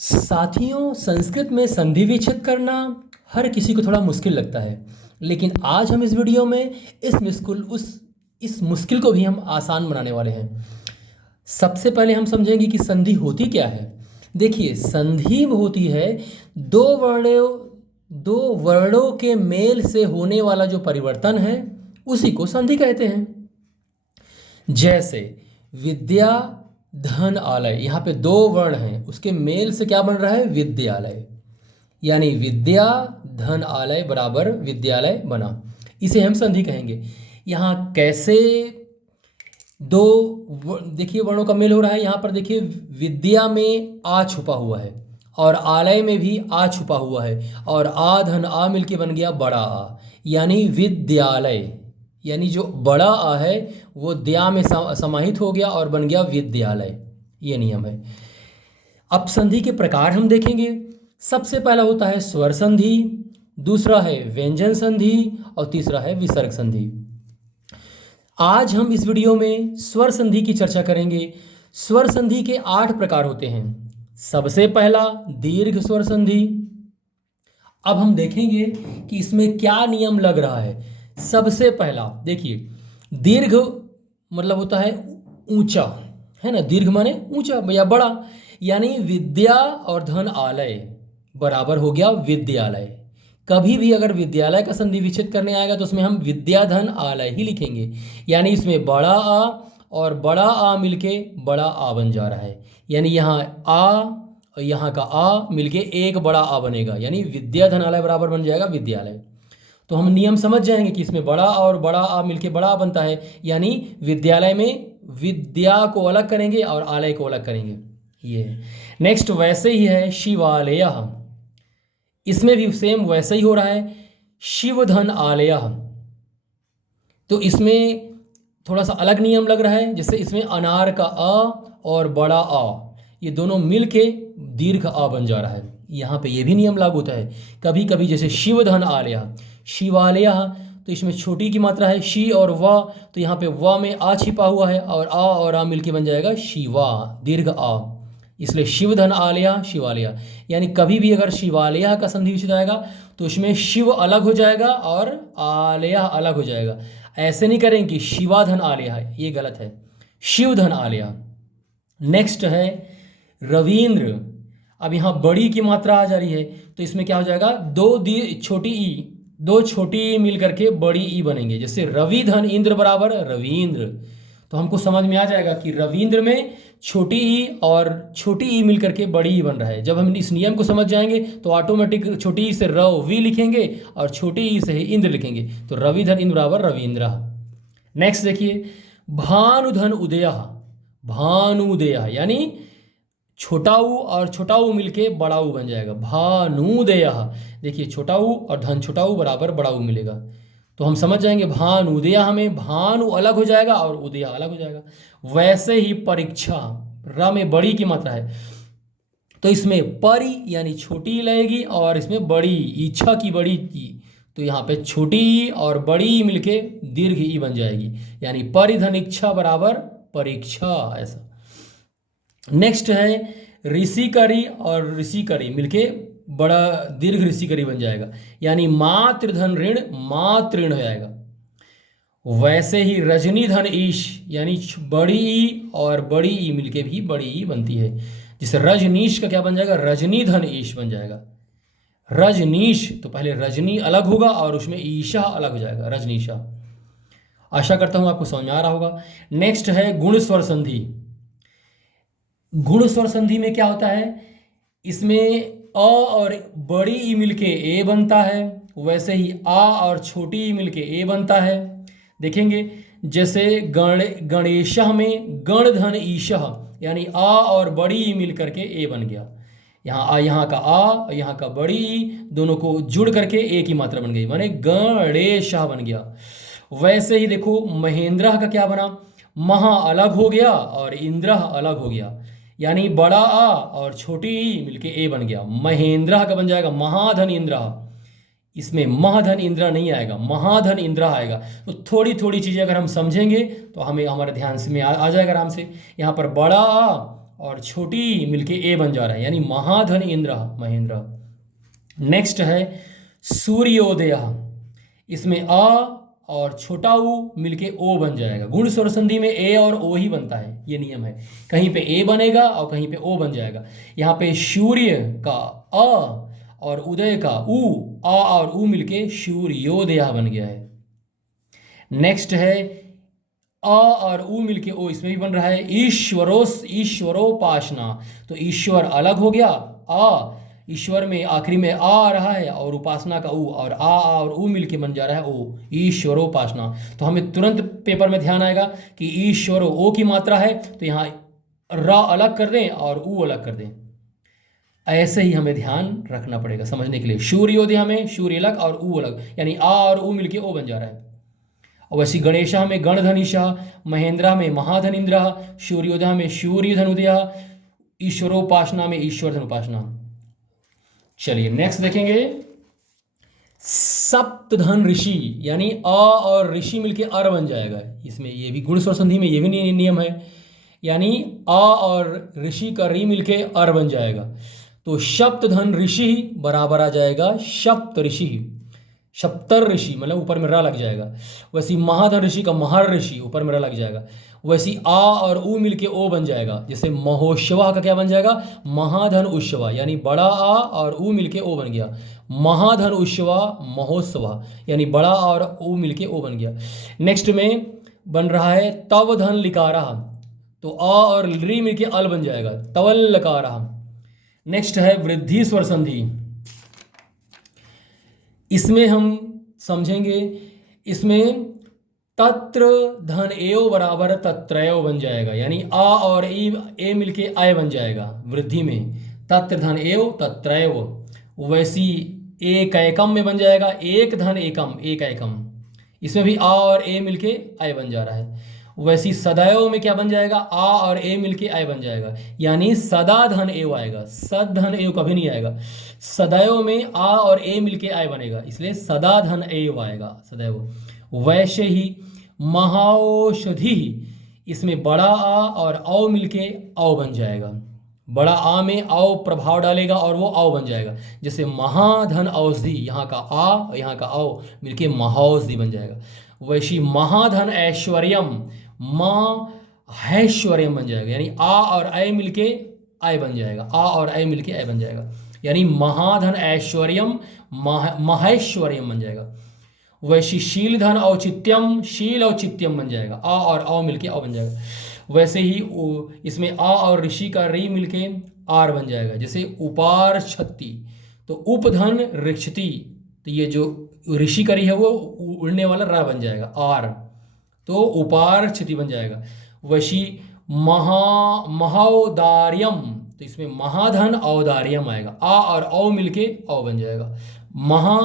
साथियों, संस्कृत में संधि विच्छेद करना हर किसी को थोड़ा मुश्किल लगता है। लेकिन आज हम इस वीडियो में इस मुश्किल को भी हम आसान बनाने वाले हैं। सबसे पहले हम समझेंगे कि संधि होती क्या है। देखिए, संधि होती है दो वर्णों के मेल से होने वाला जो परिवर्तन है उसी को संधि कहते हैं। जैसे विद्या धन आलय, यहाँ पे दो वर्ण हैं, उसके मेल से क्या बन रहा है? विद्यालय। यानी विद्या धन आलय बराबर विद्यालय बना, इसे हम संधि कहेंगे। यहाँ कैसे देखिए वर्णों का मेल हो रहा है। यहाँ पर देखिए विद्या में आ छुपा हुआ है और आलय में भी आ छुपा हुआ है, और आ धन आ मिलके बन गया बड़ा आ, यानी विद्यालय। यानी जो बड़ा आ है वो द्या में समाहित हो गया और बन गया विद्यालय। ये नियम है। अब संधि के प्रकार हम देखेंगे। सबसे पहला होता है स्वर संधि, दूसरा है व्यंजन संधि और तीसरा है विसर्ग संधि। आज हम इस वीडियो में स्वर संधि की चर्चा करेंगे। स्वर संधि के 8 प्रकार होते हैं। सबसे पहला दीर्घ स्वर संधि। अब हम देखेंगे कि इसमें क्या नियम लग रहा है। सबसे पहला देखिए, दीर्घ मतलब होता है ऊंचा, है ना। दीर्घ माने ऊंचा या बड़ा, यानी विद्या और धन आलय बराबर हो गया विद्यालय। कभी भी अगर विद्यालय का संधि विच्छेद करने आएगा तो उसमें हम विद्या धन आलय ही लिखेंगे। यानी इसमें बड़ा आ और बड़ा आ मिलके बड़ा आ बन जा रहा है। यानी यहाँ आ और यहाँ का आ मिलके एक बड़ा आ बनेगा, यानी विद्या धन आलय बराबर बन जाएगा विद्यालय। तो हम नियम समझ जाएंगे कि इसमें बड़ा और बड़ा आ मिलके बड़ा आ बनता है, यानी विद्यालय में विद्या को अलग करेंगे और आलय को अलग करेंगे। ये नेक्स्ट वैसे ही है शिवालय। इसमें भी सेम वैसे ही हो रहा है, शिव धन आलय। तो इसमें थोड़ा सा अलग नियम लग रहा है। जैसे इसमें अनार का अ और बड़ा आ ये दोनों मिलके दीर्घ आ बन जा रहा है। यहाँ पे ये भी नियम लागू होता है। कभी कभी जैसे शिव धन आलय, शिवालय, तो इसमें छोटी की मात्रा है शी और व, तो यहाँ पे व में आ छिपा हुआ है और आ मिलके बन जाएगा शिवा, दीर्घ आ, इसलिए शिव धन आलय शिवालय। यानी कभी भी अगर शिवालय का संधि विच्छेद आएगा तो उसमें शिव अलग हो जाएगा और आलय अलग हो जाएगा। ऐसे नहीं करें कि शिवा धन आलय, ये गलत है, शिव धन आलय। नेक्स्ट है रवींद्र। अब यहाँ बड़ी की मात्रा आ जा रही है तो इसमें क्या हो जाएगा, दो छोटी ई मिल करके बड़ी ई बनेंगे। जैसे रवि धन इंद्र बराबर रवींद्र, तो हमको समझ में आ जाएगा कि रवींद्र में छोटी ई और छोटी ई मिल करके बड़ी ई बन रहा है। जब हम इस नियम को समझ जाएंगे तो ऑटोमेटिक छोटी ई से वी लिखेंगे और छोटी ई से ही इंद्र लिखेंगे, तो रवि धन इंद्र बराबर रवींद्र। नेक्स्ट देखिए भानुधन उदय। भानुदय यानी छोटा ऊ और छोटा ऊ मिलके बड़ा ऊ बन जाएगा, भानुदय। देखिए छोटा ऊ और धन छोटा ऊ बराबर बड़ा ऊ मिलेगा, तो हम समझ जाएंगे भानुदय, हमें भानु अलग हो जाएगा और उदय अलग हो जाएगा। वैसे ही परीक्षा, र में बड़ी की मात्रा है तो इसमें परी यानी छोटी लगेगी और इसमें बड़ी, इच्छा की बड़ी ई, तो यहाँ पे छोटी ई और बड़ी ई मिलके दीर्घ ई बन जाएगी, यानी परिधन इच्छा बराबर परीक्षा, ऐसा। नेक्स्ट है ऋषिकरी और ऋषिकरी मिलके बड़ा दीर्घ ऋषिकरी बन जाएगा, यानी मातृधन ऋण मातृण हो जाएगा। वैसे ही रजनी धन ईश, यानी बड़ी ई और बड़ी ई मिलके भी बड़ी ई बनती है। जिसे रजनीश का क्या बन जाएगा, रजनी धन ईश बन जाएगा। रजनीश, तो पहले रजनी अलग होगा और उसमें ईशा अलग हो जाएगा, रजनीशा। आशा करता हूं आपको समझ में आ रहा होगा। नेक्स्ट है गुण स्वर संधि। गुण स्वर संधि में क्या होता है, इसमें अ और बड़ी ई मिलके ए बनता है, वैसे ही आ और छोटी ई मिलके ए बनता है। देखेंगे जैसे गणेश में गण धन ईशः, यानी आ और बड़ी ई मिल करके ए बन गया। यहाँ का आ और यहाँ का बड़ी ई दोनों को जुड़ करके ए की मात्रा बन गई, माने गणेश बन गया। वैसे ही देखो महेंद्र का क्या बना, महा अलग हो गया और इंद्र अलग हो गया, यानी बड़ा आ और छोटी ई मिलके ए बन गया। महेंद्र का बन जाएगा महाधन इंद्र। इसमें महाधन इंद्र नहीं आएगा, महाधन इंद्र आएगा। तो थोड़ी थोड़ी चीज़ें अगर हम समझेंगे तो हमें हमारे ध्यान से में आ जाएगा आराम से। यहाँ पर बड़ा आ और छोटी मिलके ए बन जा रहा है, यानी महाधन इंद्र महेंद्र। नेक्स्ट है सूर्योदय, इसमें अ और छोटा ऊ मिलके ओ बन जाएगा। गुण स्वर संधि में ए और ओ ही बनता है, ये नियम है। कहीं पे ए बनेगा और कहीं पे ओ बन जाएगा। यहाँ पे सूर्य का अ और उदय का ऊ, आ और ऊ मिलके सूर्योदय बन गया है। नेक्स्ट है अ और ऊ मिलके ओ, इसमें भी बन रहा है ईश्वरोपासना। तो ईश्वर अलग हो गया, आ ईश्वर में आखिरी में आ रहा है और उपासना का ऊ, और आ और ऊ मिलके बन जा रहा है ओ, ईश्वरोपासना। तो हमें तुरंत पेपर में ध्यान आएगा कि ईश्वर ओ की मात्रा है तो यहाँ र अलग कर दें और ऊ अलग कर दें। ऐसे ही हमें ध्यान रखना पड़ेगा समझने के लिए। सूर्योदय में सूर्य अलग और ऊ अलग, यानी आ और ऊ मिलके ओ बन जा रहा है। और वैसी गणेशा में गणधनीशा, महेंद्रा में महाधन इंद्र, सूर्योदय में सूर्यधन उदय, ईश्वरोपासना में ईश्वरधन उपासना। चलिए नेक्स्ट देखेंगे सप्तधन ऋषि, यानी अ और ऋषि मिलके अर बन जाएगा। इसमें ये भी गुण स्वर संधि में ये भी नियम है, यानी अ और ऋषि का री मिलके अर बन जाएगा। तो सप्तधन ऋषि बराबर आ जाएगा सप्त ऋषि, सप्तर ऋषि मतलब ऊपर में र लग जाएगा। वैसी महाधन ऋषि का महार ऋषि ऊपर में र लग जाएगा। वैसी आ और ऊ मिलके ओ बन जाएगा। जैसे महोत्सवा का क्या बन जाएगा, महाधन उत्सवा, यानी बड़ा आ और ऊ मिलके ओ बन गया। महाधन उत्सवा महोत्सवा, यानी बड़ा और ऊ मिलके ओ बन गया। नेक्स्ट में बन रहा है तव धन लिकारा, तो आ और री मिलके अल बन जाएगा, तवल लकारा। नेक्स्ट है वृद्धि स्वर संधि, इसमें हम समझेंगे, इसमें तत्र धन एव बराबर तत्रयो बन जाएगा, यानी आ और ए मिलके आय बन जाएगा वृद्धि में, तत्र धन एव तत्रयो। वैसी एक एकम में बन जाएगा एक धन एकम, एक एकम, इसमें भी आ और ए मिलके आय बन जा रहा है। वैसी सदैव में क्या बन जाएगा, आ और ए मिलके आय बन जाएगा, यानी सदा धन एव आएगा, सद धन एव कभी नहीं आएगा। सदैव में आ और ए मिलके आय बनेगा, इसलिए सदा धन एव आएगा सदैव। वैसे ही महाऔषधि, इसमें बड़ा आ और औ मिलके औ बन जाएगा। बड़ा आ में औ प्रभाव डालेगा और वो औ बन जाएगा। जैसे महाधन औषधि, यहाँ का आ और यहाँ का औ मिलके महाऔषधि बन जाएगा। वैसी महाधन ऐश्वर्यम, माहेश्वर्यम बन जाएगा, यानी आ और ऐ मिलके आय बन जाएगा, आ और ऐ मिलके आय बन जाएगा, यानी महाधन ऐश्वर्यम माहेश्वर्यम बन जाएगा। वैसी शील धन औचित्यम, शील औचित्यम बन जाएगा, आ और औ मिलके औ बन जाएगा। वैसे ही इसमें आ और ऋषि का री मिलके आर बन जाएगा। जैसे उपार छत्ती, तो उपधन ऋक्षति, तो ये जो ऋषि का री है वो उड़ने वाला रा बन जाएगा आर, तो उपार क्षति बन जाएगा। वैसी महाऔदार्यम, तो इसमें महाधन औदार्यम आएगा, आ और औ मिलके औ बन जाएगा। महा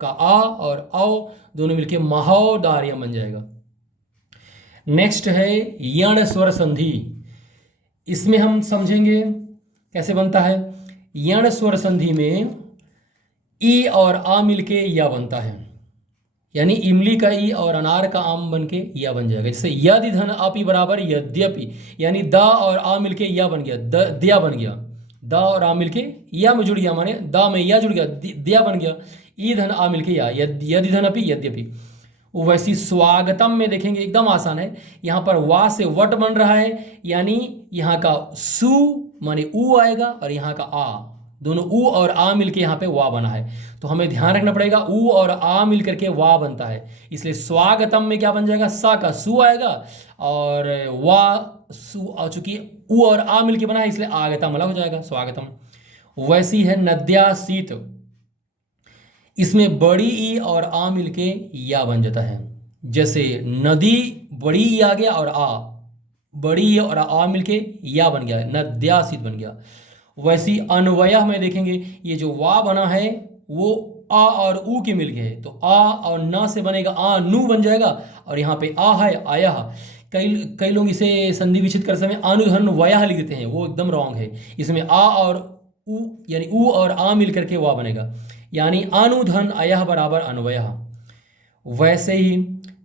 का आ और औ दोनों मिलके महाऔदार्यम बन जाएगा। नेक्स्ट है यण स्वर संधि, इसमें हम समझेंगे कैसे बनता है। यण स्वर संधि में ई और आ मिलके या बनता है, यानी इमली का ई और अनार का आम बन के या बन जाएगा। जैसे यदि धन आपी बराबर यद्यपि, यानी दा और आ मिलके या बन गया, दिया बन गया, दा और आ मिलके या में जुड़ गया, माने दा में या जुड़ गया, दिया बन गया। ई धन आ मिलके या, यदि धन अपी यद्यपि। वैसी स्वागतम में देखेंगे एकदम आसान है, यहाँ पर वा से वट बन रहा है, यानी यहाँ का सु माने ऊ आएगा और यहाँ का आ, दोनों ऊ और आ मिलके यहाँ पे वा बना है। तो हमें ध्यान रखना पड़ेगा ऊ और आ मिल करके वा बनता है, इसलिए स्वागतम में क्या बन जाएगा, सा का सु आएगा और वा सु, चूंकि ऊ और आ मिलके बना है इसलिए आगतम अलग हो जाएगा, स्वागतम। वैसी है नद्यासीत, इसमें बड़ी ई और आ मिलके या बन जाता है। जैसे नदी बड़ी ई आ गया और आ, बड़ी ई और आ मिलके या बन गया, नद्यासीत बन गया। वैसी अन्वय में देखेंगे, ये जो वा बना है वो आ और ऊ के मिल गए, तो आ और न से बनेगा आ नू बन जाएगा, और यहाँ पे आ है आया। कई लोग इसे संधि विच्छेद करते समय अनुधन वया लिख देते हैं, वो एकदम रॉन्ग है। इसमें आ और ऊ यानी ऊ और आ मिल करके वा बनेगा, यानी अनुधन अयह बराबर अन्वय। वैसे ही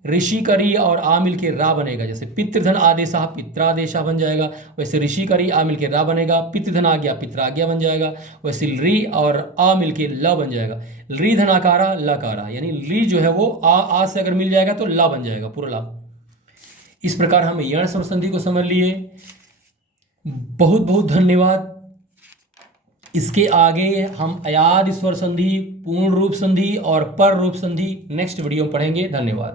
ऋषि करी और आ मिल के रा बनेगा, जैसे पितृधन आदेशा पित्रादेशा बन जाएगा, वैसे ऋषि करी आ मिल के रा बनेगा, पितृधन आ गया पित्राज्ञा बन जाएगा, वैसे री और आ मिल के ल बन जाएगा, री धनाकारा लकारा, यानी री जो है वो आ से अगर मिल जाएगा तो ला बन जाएगा, पूरा ला। इस प्रकार हम यण स्वर संधि को समझ लिए। बहुत बहुत धन्यवाद। इसके आगे हम अयाद स्वर संधि, पूर्ण रूप संधि और पर रूप संधि नेक्स्ट वीडियो में पढ़ेंगे। धन्यवाद।